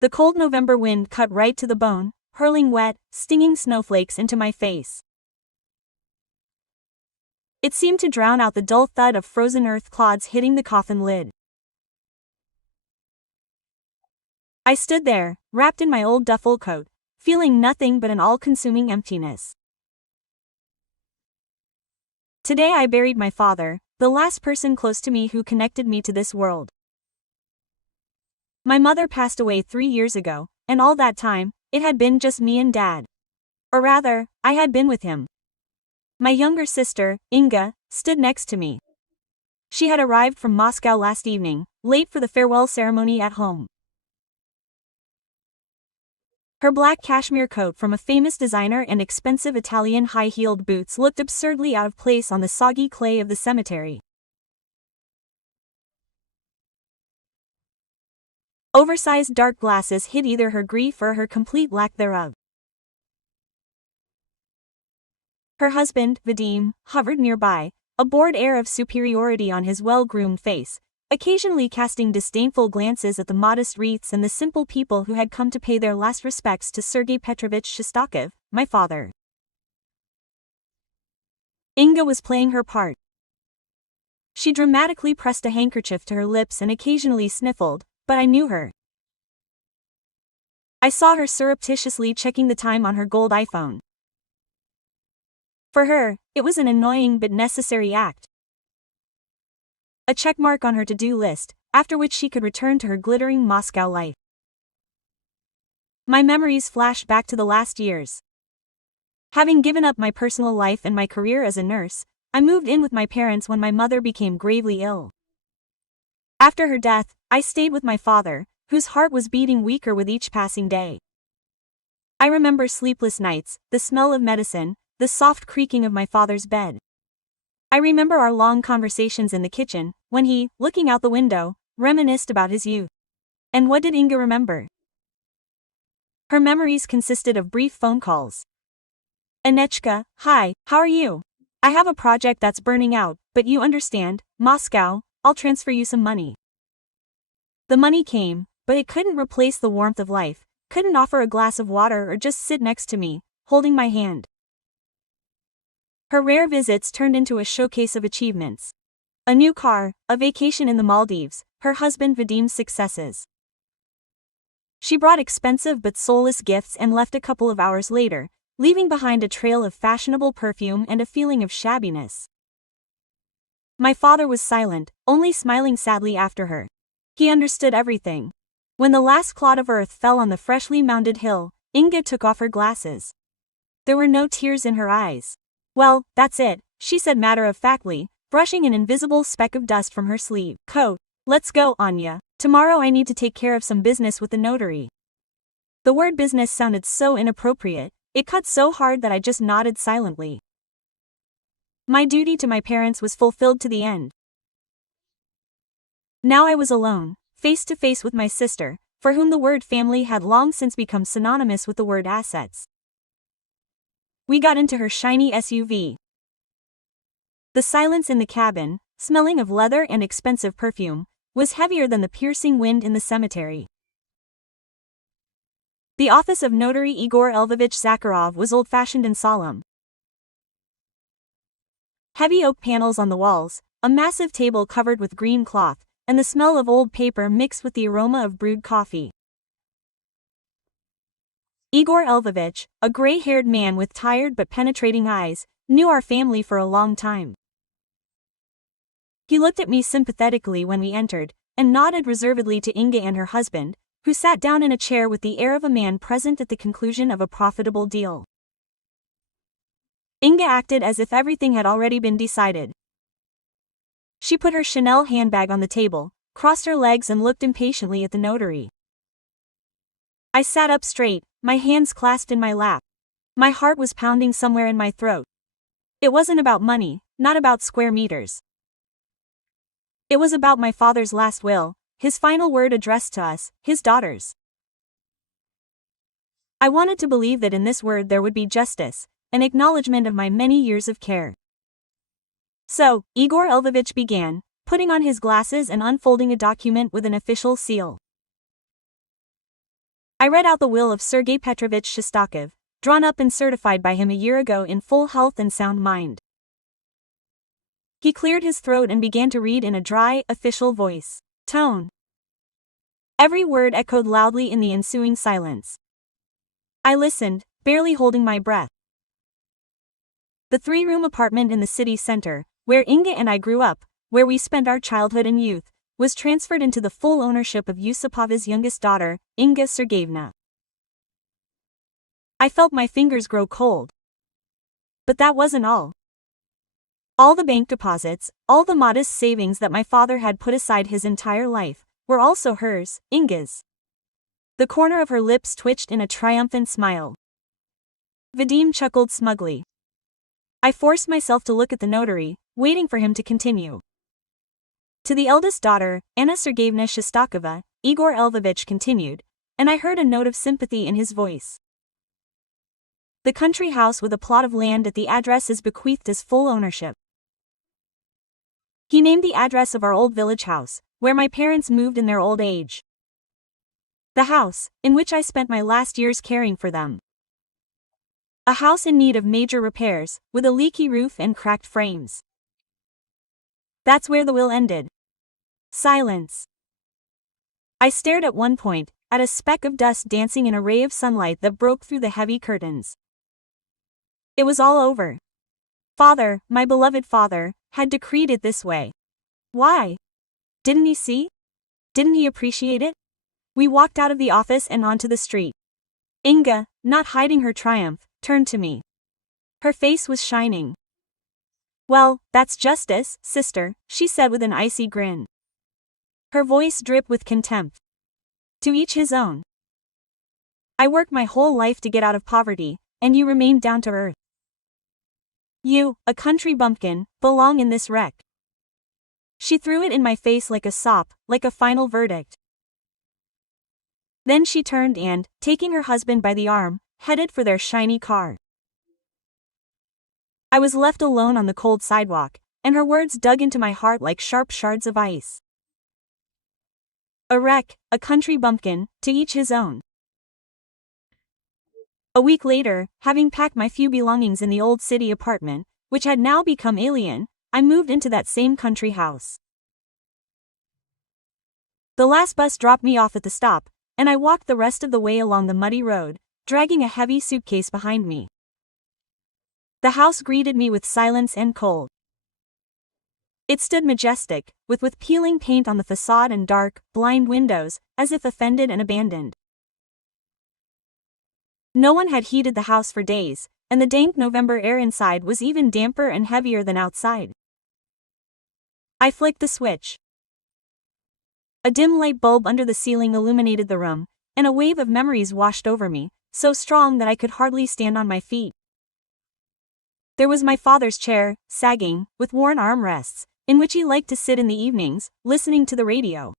The cold November wind cut right to the bone, hurling wet, stinging snowflakes into my face. It seemed to drown out the dull thud of frozen earth clods hitting the coffin lid. I stood there, wrapped in my old duffel coat, feeling nothing but an all-consuming emptiness. Today I buried my father, the last person close to me who connected me to this world. My mother passed away 3 years ago, and all that time, it had been just me and Dad. Or rather, I had been with him. My younger sister, Inga, stood next to me. She had arrived from Moscow last evening, late for the farewell ceremony at home. Her black cashmere coat from a famous designer and expensive Italian high-heeled boots looked absurdly out of place on the soggy clay of the cemetery. Oversized dark glasses hid either her grief or her complete lack thereof. Her husband, Vadim, hovered nearby, a bored air of superiority on his well-groomed face, occasionally casting disdainful glances at the modest wreaths and the simple people who had come to pay their last respects to Sergei Petrovich Shostakov, my father. Inga was playing her part. She dramatically pressed a handkerchief to her lips and occasionally sniffled, but I knew her. I saw her surreptitiously checking the time on her gold iPhone. For her, it was an annoying but necessary act. A checkmark on her to-do list, after which she could return to her glittering Moscow life. My memories flashed back to the last years. Having given up my personal life and my career as a nurse, I moved in with my parents when my mother became gravely ill. After her death, I stayed with my father, whose heart was beating weaker with each passing day. I remember sleepless nights, the smell of medicine, the soft creaking of my father's bed. I remember our long conversations in the kitchen, when he, looking out the window, reminisced about his youth. And what did Inga remember? Her memories consisted of brief phone calls. Anechka, hi, how are you? I have a project that's burning out, but you understand, Moscow, I'll transfer you some money. The money came, but it couldn't replace the warmth of life, couldn't offer a glass of water or just sit next to me, holding my hand. Her rare visits turned into a showcase of achievements. A new car, a vacation in the Maldives, her husband Vadim's successes. She brought expensive but soulless gifts and left a couple of hours later, leaving behind a trail of fashionable perfume and a feeling of shabbiness. My father was silent, only smiling sadly after her. He understood everything. When the last clod of earth fell on the freshly mounded hill, Inga took off her glasses. There were no tears in her eyes. Well, that's it, she said matter-of-factly, brushing an invisible speck of dust from her sleeve coat. Let's go, Anya. Tomorrow I need to take care of some business with the notary. The word business sounded so inappropriate, it cut so hard that I just nodded silently. My duty to my parents was fulfilled to the end. Now I was alone, face to face with my sister, for whom the word family had long since become synonymous with the word assets. We got into her shiny SUV. The silence in the cabin, smelling of leather and expensive perfume, was heavier than the piercing wind in the cemetery. The office of notary Igor Lvovich Zakharov was old-fashioned and solemn. Heavy oak panels on the walls, a massive table covered with green cloth, and the smell of old paper mixed with the aroma of brewed coffee. Igor Lvovich, a gray-haired man with tired but penetrating eyes, knew our family for a long time. He looked at me sympathetically when we entered, and nodded reservedly to Inga and her husband, who sat down in a chair with the air of a man present at the conclusion of a profitable deal. Inga acted as if everything had already been decided. She put her Chanel handbag on the table, crossed her legs and looked impatiently at the notary. I sat up straight, my hands clasped in my lap. My heart was pounding somewhere in my throat. It wasn't about money, not about square meters. It was about my father's last will, his final word addressed to us, his daughters. I wanted to believe that in this word there would be justice, an acknowledgement of my many years of care. So, Igor Lvovich began, putting on his glasses and unfolding a document with an official seal. I read out the will of Sergei Petrovich Shostakov, drawn up and certified by him a year ago in full health and sound mind. He cleared his throat and began to read in a dry, official voice. Tone. Every word echoed loudly in the ensuing silence. I listened, barely holding my breath. The 3-room apartment in the city center, where Inga and I grew up, where we spent our childhood and youth, was transferred into the full ownership of Yusupova's youngest daughter, Inga Sergeyevna. I felt my fingers grow cold. But that wasn't all. All the bank deposits, all the modest savings that my father had put aside his entire life, were also hers, Inga's. The corner of her lips twitched in a triumphant smile. Vadim chuckled smugly. I forced myself to look at the notary, waiting for him to continue. To the eldest daughter, Anna Sergeyevna Shostakova, Igor Elvovich continued, and I heard a note of sympathy in his voice. The country house with a plot of land at the address is bequeathed as full ownership. He named the address of our old village house, where my parents moved in their old age. The house, in which I spent my last years caring for them. A house in need of major repairs, with a leaky roof and cracked frames. That's where the will ended. Silence. I stared at one point, at a speck of dust dancing in a ray of sunlight that broke through the heavy curtains. It was all over. Father, my beloved father, had decreed it this way. Why? Didn't he see? Didn't he appreciate it? We walked out of the office and onto the street. Inga, not hiding her triumph, turned to me. Her face was shining. Well, that's justice, sister, she said with an icy grin. Her voice dripped with contempt. To each his own. I worked my whole life to get out of poverty, and you remained down to earth. You, a country bumpkin, belong in this wreck. She threw it in my face like a sop, like a final verdict. Then she turned and, taking her husband by the arm, headed for their shiny car. I was left alone on the cold sidewalk, and her words dug into my heart like sharp shards of ice. A wreck, a country bumpkin, to each his own. A week later, having packed my few belongings in the old city apartment, which had now become alien, I moved into that same country house. The last bus dropped me off at the stop, and I walked the rest of the way along the muddy road, dragging a heavy suitcase behind me. The house greeted me with silence and cold. It stood majestic, with peeling paint on the facade and dark, blind windows, as if offended and abandoned. No one had heated the house for days, and the dank November air inside was even damper and heavier than outside. I flicked the switch. A dim light bulb under the ceiling illuminated the room, and a wave of memories washed over me, so strong that I could hardly stand on my feet. There was my father's chair, sagging, with worn armrests, in which he liked to sit in the evenings, listening to the radio.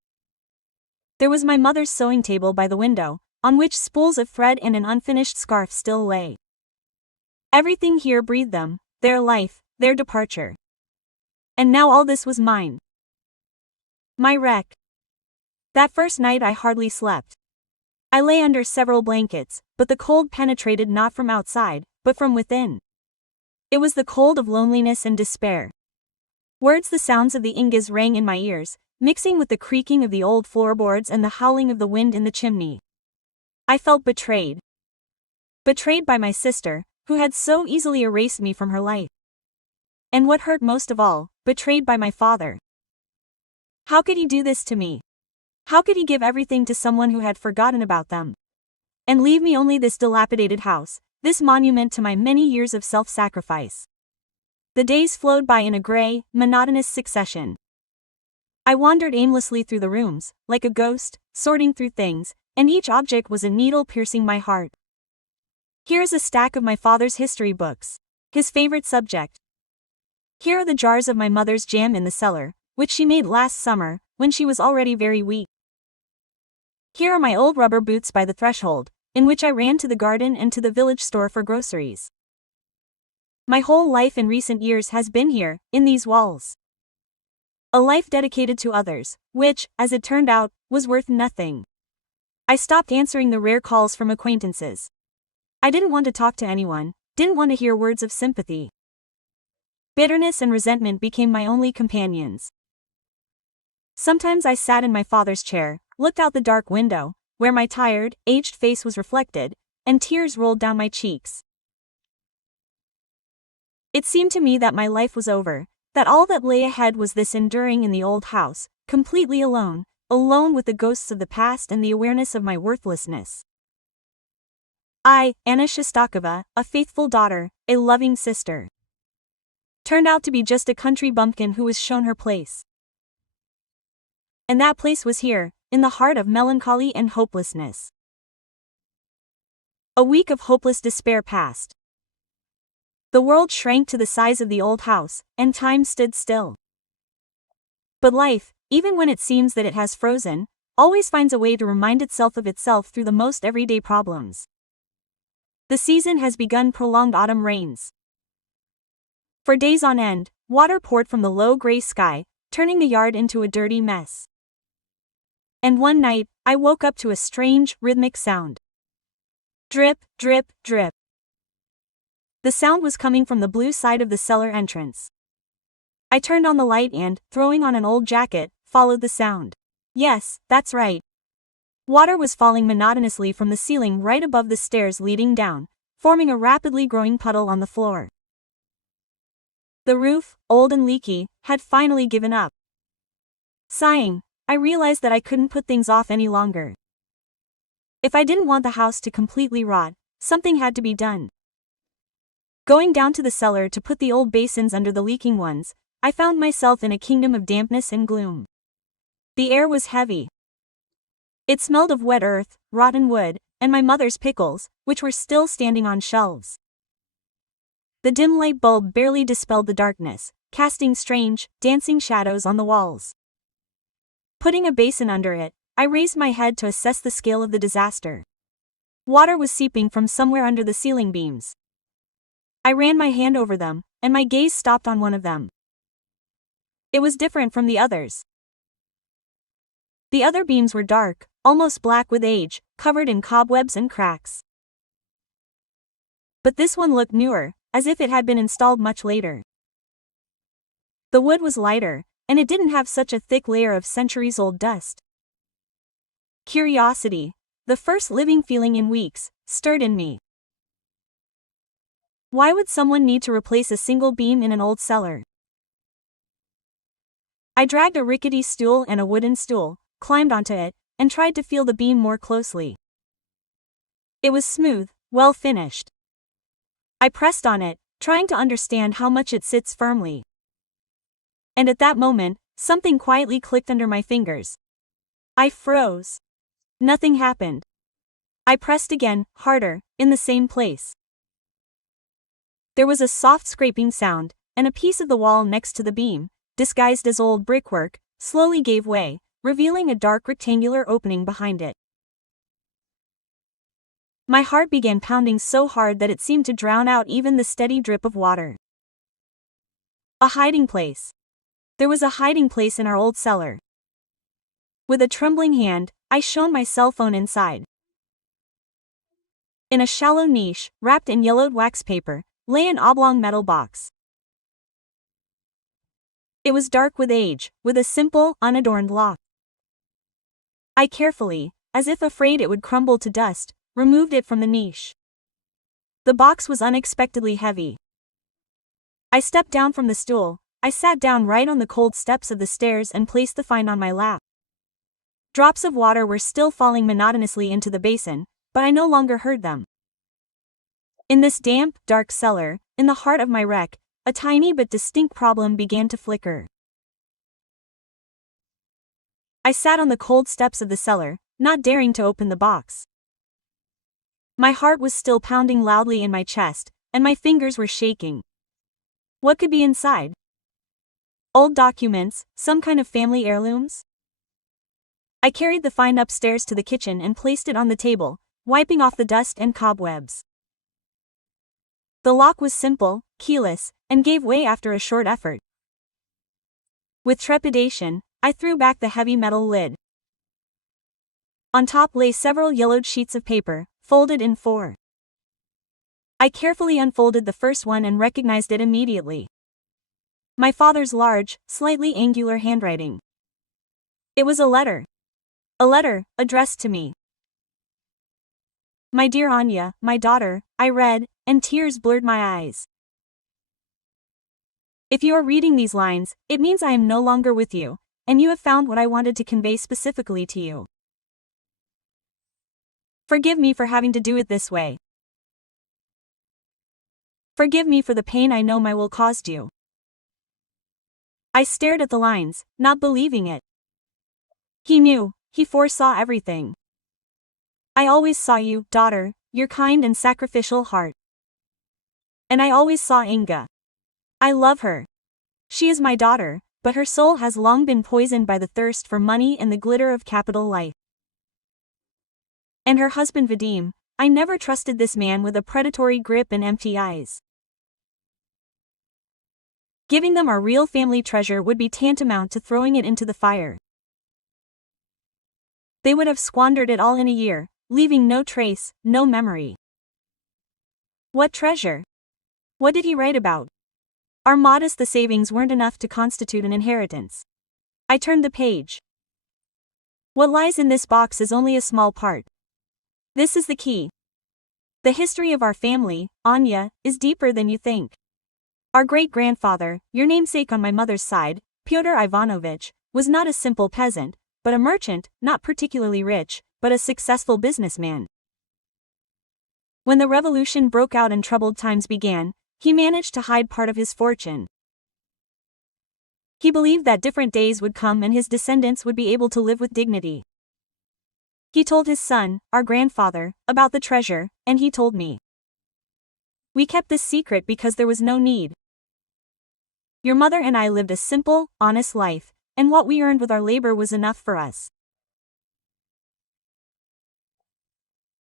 There was my mother's sewing table by the window, on which spools of thread and an unfinished scarf still lay. Everything here breathed them, their life, their departure. And now all this was mine. My wreck. That first night I hardly slept. I lay under several blankets, but the cold penetrated not from outside, but from within. It was the cold of loneliness and despair. The sounds of the Ingas rang in my ears, mixing with the creaking of the old floorboards and the howling of the wind in the chimney. I felt betrayed. Betrayed by my sister, who had so easily erased me from her life. And what hurt most of all, betrayed by my father. How could he do this to me? How could he give everything to someone who had forgotten about them? And leave me only this dilapidated house, this monument to my many years of self-sacrifice. The days flowed by in a gray, monotonous succession. I wandered aimlessly through the rooms, like a ghost, sorting through things, and each object was a needle piercing my heart. Here is a stack of my father's history books, his favorite subject. Here are the jars of my mother's jam in the cellar, which she made last summer, when she was already very weak. Here are my old rubber boots by the threshold, in which I ran to the garden and to the village store for groceries. My whole life in recent years has been here, in these walls. A life dedicated to others, which, as it turned out, was worth nothing. I stopped answering the rare calls from acquaintances. I didn't want to talk to anyone, didn't want to hear words of sympathy. Bitterness and resentment became my only companions. Sometimes I sat in my father's chair, looked out the dark window, where my tired, aged face was reflected, and tears rolled down my cheeks. It seemed to me that my life was over, that all that lay ahead was this enduring in the old house, completely alone, alone with the ghosts of the past and the awareness of my worthlessness. I, Anna Shostakova, a faithful daughter, a loving sister, turned out to be just a country bumpkin who was shown her place. And that place was here, in the heart of melancholy and hopelessness. A week of hopeless despair passed. The world shrank to the size of the old house, and time stood still. But life, even when it seems that it has frozen, always finds a way to remind itself of itself through the most everyday problems. The season has begun prolonged autumn rains. For days on end, water poured from the low gray sky, turning the yard into a dirty mess. And one night, I woke up to a strange, rhythmic sound. Drip, drip, drip. The sound was coming from the blue side of the cellar entrance. I turned on the light and, throwing on an old jacket, followed the sound. Yes, that's right. Water was falling monotonously from the ceiling right above the stairs leading down, forming a rapidly growing puddle on the floor. The roof, old and leaky, had finally given up. Sighing, I realized that I couldn't put things off any longer. If I didn't want the house to completely rot, something had to be done. Going down to the cellar to put the old basins under the leaking ones, I found myself in a kingdom of dampness and gloom. The air was heavy. It smelled of wet earth, rotten wood, and my mother's pickles, which were still standing on shelves. The dim light bulb barely dispelled the darkness, casting strange, dancing shadows on the walls. Putting a basin under it, I raised my head to assess the scale of the disaster. Water was seeping from somewhere under the ceiling beams. I ran my hand over them, and my gaze stopped on one of them. It was different from the others. The other beams were dark, almost black with age, covered in cobwebs and cracks. But this one looked newer, as if it had been installed much later. The wood was lighter, and it didn't have such a thick layer of centuries-old dust. Curiosity, the first living feeling in weeks, stirred in me. Why would someone need to replace a single beam in an old cellar? I dragged a rickety stool and a wooden stool, climbed onto it, and tried to feel the beam more closely. It was smooth, well finished. I pressed on it, trying to understand how much it sits firmly. And at that moment, something quietly clicked under my fingers. I froze. Nothing happened. I pressed again, harder, in the same place. There was a soft scraping sound, and a piece of the wall next to the beam, disguised as old brickwork, slowly gave way, revealing a dark rectangular opening behind it. My heart began pounding so hard that it seemed to drown out even the steady drip of water. A hiding place. There was a hiding place in our old cellar. With a trembling hand, I shone my cell phone inside. In a shallow niche, wrapped in yellowed wax paper, lay an oblong metal box. It was dark with age, with a simple, unadorned lock. I carefully, as if afraid it would crumble to dust, removed it from the niche. The box was unexpectedly heavy. I stepped down from the stool, I sat down right on the cold steps of the stairs and placed the find on my lap. Drops of water were still falling monotonously into the basin, but I no longer heard them. In this damp, dark cellar, in the heart of my wreck, a tiny but distinct problem began to flicker. I sat on the cold steps of the cellar, not daring to open the box. My heart was still pounding loudly in my chest, and my fingers were shaking. What could be inside? Old documents, some kind of family heirlooms? I carried the find upstairs to the kitchen and placed it on the table, wiping off the dust and cobwebs. The lock was simple, keyless, and gave way after a short effort. With trepidation, I threw back the heavy metal lid. On top lay several yellowed sheets of paper, folded in four. I carefully unfolded the first one and recognized it immediately. My father's large, slightly angular handwriting. It was a letter. A letter, addressed to me. "My dear Anya, my daughter," I read, and tears blurred my eyes. "If you are reading these lines, it means I am no longer with you, and you have found what I wanted to convey specifically to you. Forgive me for having to do it this way. Forgive me for the pain I know my will caused you." I stared at the lines, not believing it. He knew, he foresaw everything. "I always saw you, daughter, your kind and sacrificial heart. And I always saw Inga. I love her. She is my daughter, but her soul has long been poisoned by the thirst for money and the glitter of capital life. And her husband Vadim, I never trusted this man with a predatory grip and empty eyes. Giving them our real family treasure would be tantamount to throwing it into the fire. They would have squandered it all in a year, leaving no trace, no memory. What treasure? What did he write about? Our modest the savings weren't enough to constitute an inheritance. I turned the page. What lies in this box is only a small part. This is the key. The history of our family, Anya, is deeper than you think. Our great-grandfather, your namesake on my mother's side, Pyotr Ivanovich, was not a simple peasant, but a merchant, not particularly rich, but a successful businessman. When the revolution broke out and troubled times began, he managed to hide part of his fortune. He believed that different days would come and his descendants would be able to live with dignity. He told his son, our grandfather, about the treasure, and he told me. We kept this secret because there was no need. Your mother and I lived a simple, honest life, and what we earned with our labor was enough for us.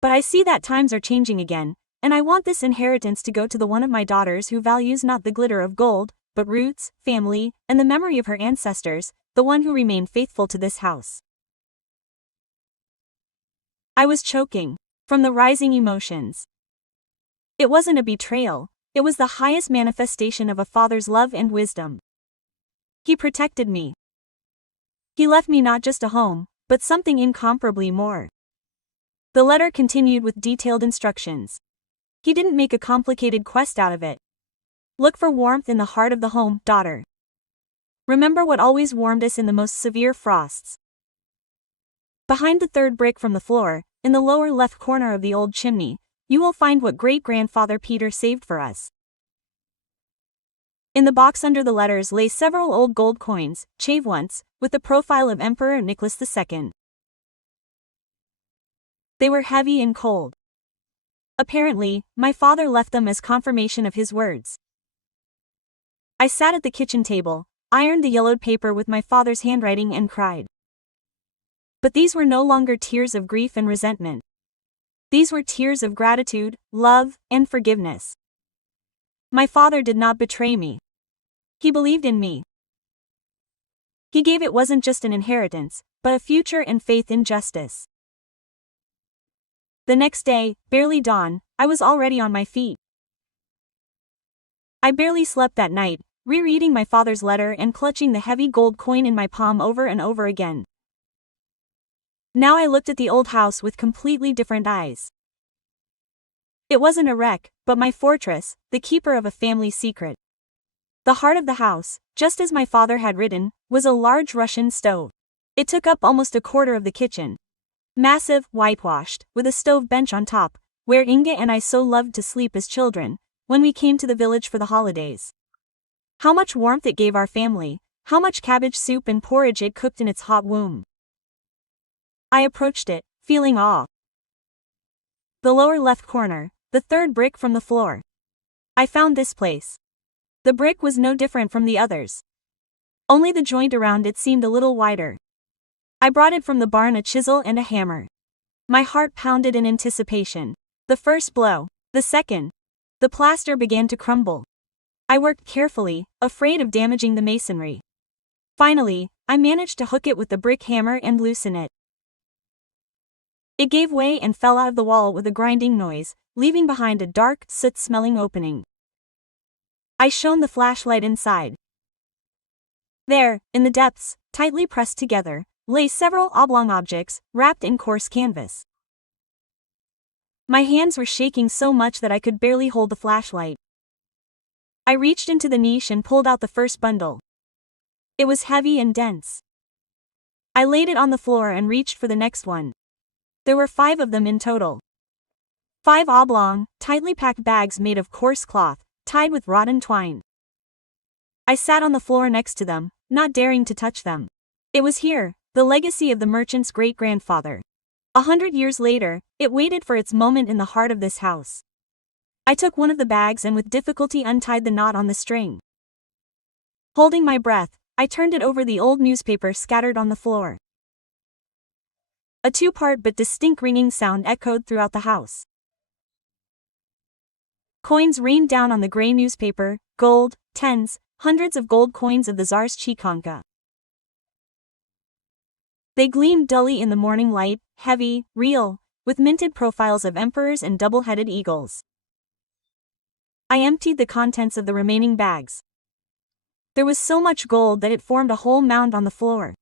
But I see that times are changing again, and I want this inheritance to go to the one of my daughters who values not the glitter of gold, but roots, family, and the memory of her ancestors, the one who remained faithful to this house." I was choking from the rising emotions. It wasn't a betrayal, it was the highest manifestation of a father's love and wisdom. He protected me. He left me not just a home, but something incomparably more. The letter continued with detailed instructions. He didn't make a complicated quest out of it. Look for warmth in the heart of the home, daughter. Remember what always warmed us in the most severe frosts. Behind the third brick from the floor, in the lower left corner of the old chimney, you will find what great-grandfather Peter saved for us. In the box under the letters lay several old gold coins, chave ones, with the profile of Emperor Nicholas II. They were heavy and cold. Apparently, my father left them as confirmation of his words. I sat at the kitchen table, ironed the yellowed paper with my father's handwriting and cried. But these were no longer tears of grief and resentment. These were tears of gratitude, love, and forgiveness. My father did not betray me. He believed in me. He gave it wasn't just an inheritance, but a future and faith in justice. The next day, barely dawn, I was already on my feet. I barely slept that night, rereading my father's letter and clutching the heavy gold coin in my palm over and over again. Now I looked at the old house with completely different eyes. It wasn't a wreck, but my fortress, the keeper of a family secret. The heart of the house, just as my father had written, was a large Russian stove. It took up almost a quarter of the kitchen. Massive, whitewashed, with a stove bench on top, where Inga and I so loved to sleep as children, when we came to the village for the holidays. How much warmth it gave our family, how much cabbage soup and porridge it cooked in its hot womb. I approached it, feeling awe. The lower left corner, the third brick from the floor. I found this place. The brick was no different from the others. Only the joint around it seemed a little wider. I brought it from the barn, a chisel and a hammer. My heart pounded in anticipation. The first blow, the second. The plaster began to crumble. I worked carefully, afraid of damaging the masonry. Finally, I managed to hook it with the brick hammer and loosen it. It gave way and fell out of the wall with a grinding noise, leaving behind a dark, soot-smelling opening. I shone the flashlight inside. There, in the depths, tightly pressed together, lay several oblong objects, wrapped in coarse canvas. My hands were shaking so much that I could barely hold the flashlight. I reached into the niche and pulled out the first bundle. It was heavy and dense. I laid it on the floor and reached for the next one. There were 5 of them in total. 5 oblong, tightly packed bags made of coarse cloth, tied with rotten twine. I sat on the floor next to them, not daring to touch them. It was here, the legacy of the merchant's great-grandfather. 100 years later, it waited for its moment in the heart of this house. I took one of the bags and with difficulty untied the knot on the string. Holding my breath, I turned it over the old newspaper scattered on the floor. A 2-part but distinct ringing sound echoed throughout the house. Coins rained down on the gray newspaper, gold, tens, hundreds of gold coins of the Tsar's chikonka. They gleamed dully in the morning light, heavy, real, with minted profiles of emperors and double-headed eagles. I emptied the contents of the remaining bags. There was so much gold that it formed a whole mound on the floor.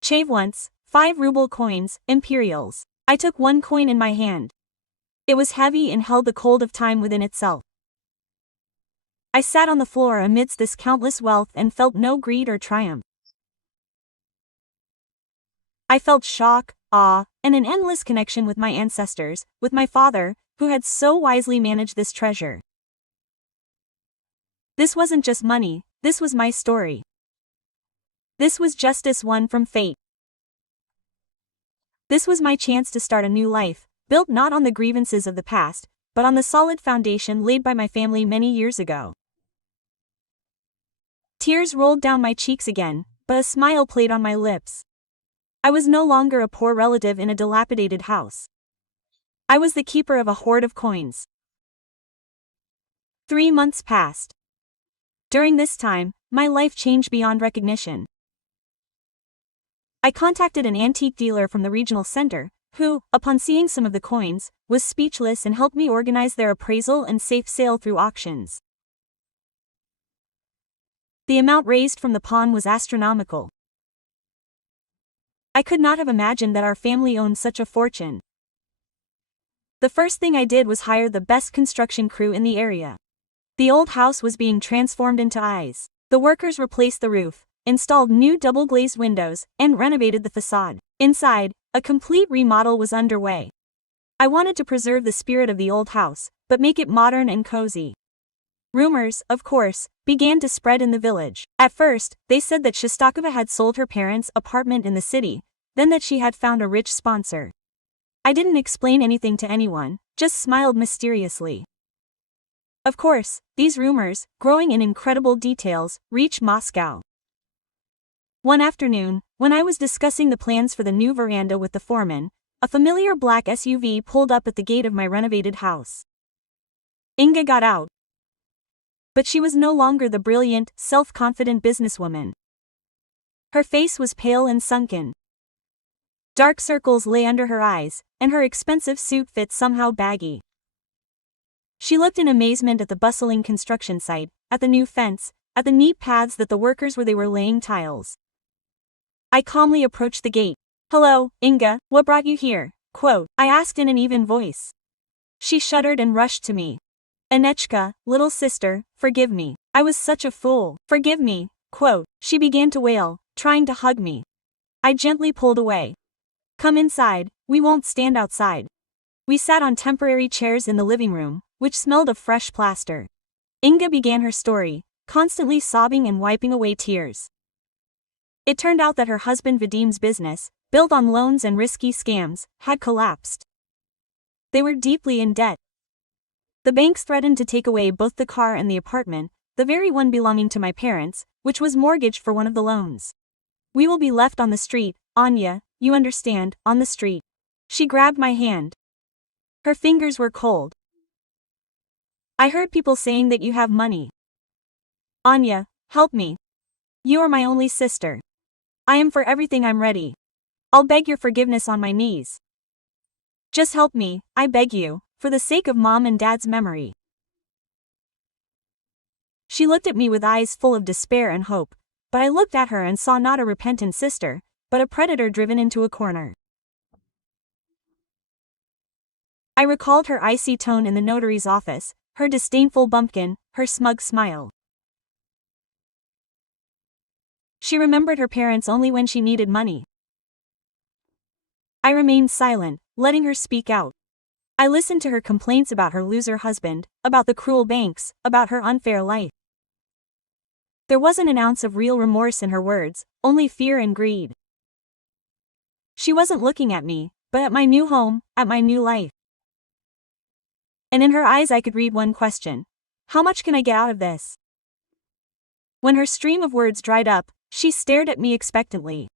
Chave once, 5 ruble coins, imperials. I took 1 coin in my hand. It was heavy and held the cold of time within itself. I sat on the floor amidst this countless wealth and felt no greed or triumph. I felt shock, awe, and an endless connection with my ancestors, with my father, who had so wisely managed this treasure. This wasn't just money, this was my story. This was justice won from fate. This was my chance to start a new life, built not on the grievances of the past, but on the solid foundation laid by my family many years ago. Tears rolled down my cheeks again, but a smile played on my lips. I was no longer a poor relative in a dilapidated house. I was the keeper of a hoard of coins. 3 months passed. During this time, my life changed beyond recognition. I contacted an antique dealer from the regional center, who, upon seeing some of the coins, was speechless and helped me organize their appraisal and safe sale through auctions. The amount raised from the pawn was astronomical. I could not have imagined that our family owned such a fortune. The first thing I did was hire the best construction crew in the area. The old house was being transformed into eyes. The workers replaced the roof, installed new double-glazed windows, and renovated the facade. Inside, a complete remodel was underway. I wanted to preserve the spirit of the old house, but make it modern and cozy. Rumors, of course, began to spread in the village. At first, they said that Shostakova had sold her parents' apartment in the city, then that she had found a rich sponsor. I didn't explain anything to anyone, just smiled mysteriously. Of course, these rumors, growing in incredible details, reached Moscow. One afternoon, when I was discussing the plans for the new veranda with the foreman, a familiar black SUV pulled up at the gate of my renovated house. Inga got out. But she was no longer the brilliant, self-confident businesswoman. Her face was pale and sunken. Dark circles lay under her eyes, and her expensive suit fit somehow baggy. She looked in amazement at the bustling construction site, at the new fence, at the neat paths that the workers were laying tiles. I calmly approached the gate. "Hello, Inga, what brought you here?" I asked in an even voice. She shuddered and rushed to me. "Anechka, little sister, forgive me. I was such a fool. Forgive me." She began to wail, trying to hug me. I gently pulled away. "Come inside, we won't stand outside." We sat on temporary chairs in the living room, which smelled of fresh plaster. Inga began her story, constantly sobbing and wiping away tears. It turned out that her husband Vadim's business, built on loans and risky scams, had collapsed. They were deeply in debt. The banks threatened to take away both the car and the apartment, the very one belonging to my parents, which was mortgaged for one of the loans. "We will be left on the street, Anya, you understand, on the street." She grabbed my hand. Her fingers were cold. "I heard people saying that you have money. Anya, help me. You are my only sister. I am for everything, I'm ready. I'll beg your forgiveness on my knees." Just help me, I beg you, for the sake of Mom and Dad's memory." She looked at me with eyes full of despair and hope, but I looked at her and saw not a repentant sister, but a predator driven into a corner. I recalled her icy tone in the notary's office, her disdainful bumpkin, her smug smile. She remembered her parents only when she needed money. I remained silent, letting her speak out. I listened to her complaints about her loser husband, about the cruel banks, about her unfair life. There wasn't an ounce of real remorse in her words, only fear and greed. She wasn't looking at me, but at my new home, at my new life. And in her eyes I could read one question: how much can I get out of this? When her stream of words dried up, she stared at me expectantly.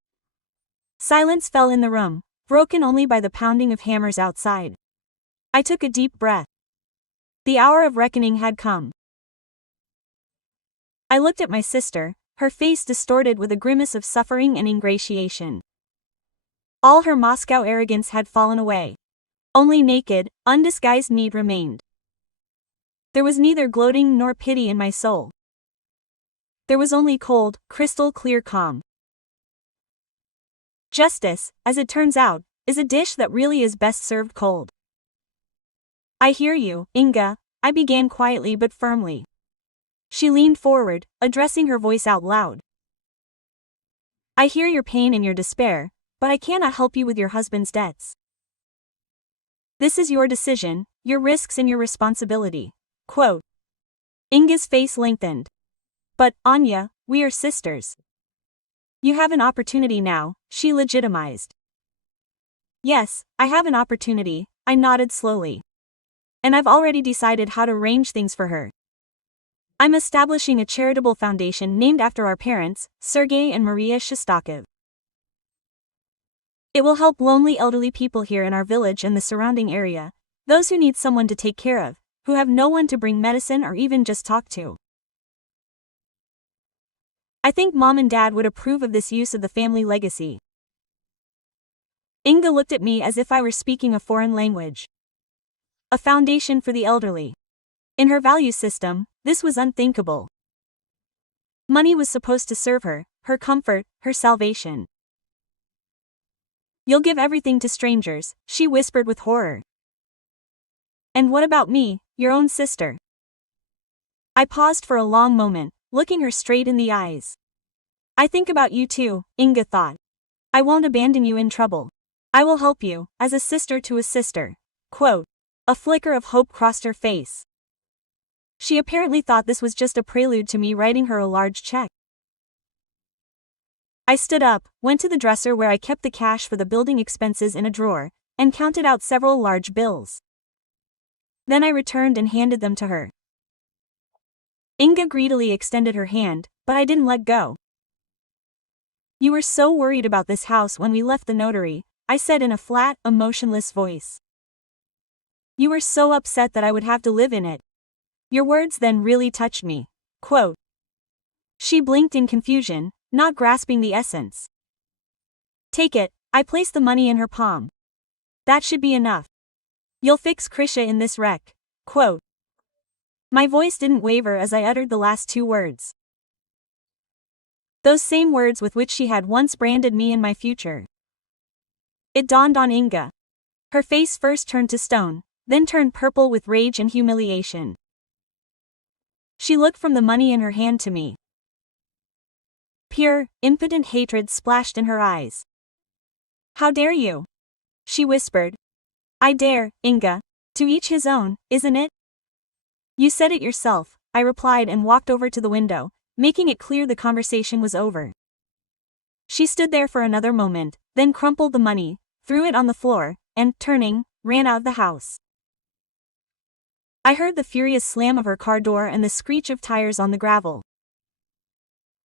Silence fell in the room, broken only by the pounding of hammers outside. I took a deep breath. The hour of reckoning had come. I looked at my sister, her face distorted with a grimace of suffering and ingratiation. All her Moscow arrogance had fallen away. Only naked, undisguised need remained. There was neither gloating nor pity in my soul. There was only cold, crystal clear calm. Justice, as it turns out, is a dish that really is best served cold. "I hear you, Inga," I began quietly but firmly. She leaned forward, addressing her voice out loud. "I hear your pain and your despair, but I cannot help you with your husband's debts. This is your decision, your risks and your responsibility." Quote. Inga's face lengthened. "But, Anya, we are sisters. You have an opportunity now," she legitimized. "Yes, I have an opportunity," I nodded slowly. "And I've already decided how to arrange things for her. I'm establishing a charitable foundation named after our parents, Sergei and Maria Shostakov. It will help lonely elderly people here in our village and the surrounding area, those who need someone to take care of, who have no one to bring medicine or even just talk to. I think Mom and Dad would approve of this use of the family legacy." Inga looked at me as if I were speaking a foreign language. A foundation for the elderly. In her value system, this was unthinkable. Money was supposed to serve her, her comfort, her salvation. "You'll give everything to strangers," she whispered with horror. "And what about me, your own sister?" I paused for a long moment, looking her straight in the eyes. "I think about you too," Inga thought. "I won't abandon you in trouble. I will help you, as a sister to a sister." Quote. A flicker of hope crossed her face. She apparently thought this was just a prelude to me writing her a large check. I stood up, went to the dresser where I kept the cash for the building expenses in a drawer, and counted out several large bills. Then I returned and handed them to her. Inga greedily extended her hand, but I didn't let go. "You were so worried about this house when we left the notary," I said in a flat, emotionless voice. "You were so upset that I would have to live in it. Your words then really touched me." Quote. She blinked in confusion, not grasping the essence. "Take it," I placed the money in her palm. "That should be enough. You'll fix Krisha in this wreck." Quote. My voice didn't waver as I uttered the last two words. Those same words with which she had once branded me and my future. It dawned on Inga. Her face first turned to stone, then turned purple with rage and humiliation. She looked from the money in her hand to me. Pure, impotent hatred splashed in her eyes. "How dare you?" she whispered. "I dare, Inga. To each his own, isn't it?" "You said it yourself," I replied and walked over to the window, making it clear the conversation was over. She stood there for another moment, then crumpled the money, threw it on the floor, and, turning, ran out of the house. I heard the furious slam of her car door and the screech of tires on the gravel.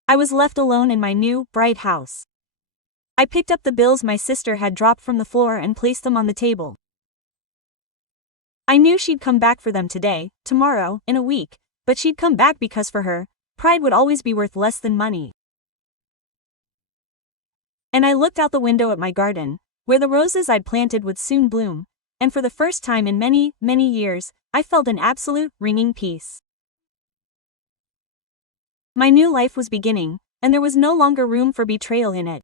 I was left alone in my new, bright house. I picked up the bills my sister had dropped from the floor and placed them on the table. I knew she'd come back for them today, tomorrow, in a week, but she'd come back because for her, pride would always be worth less than money. And I looked out the window at my garden, where the roses I'd planted would soon bloom, and for the first time in many, many years, I felt an absolute, ringing peace. My new life was beginning, and there was no longer room for betrayal in it.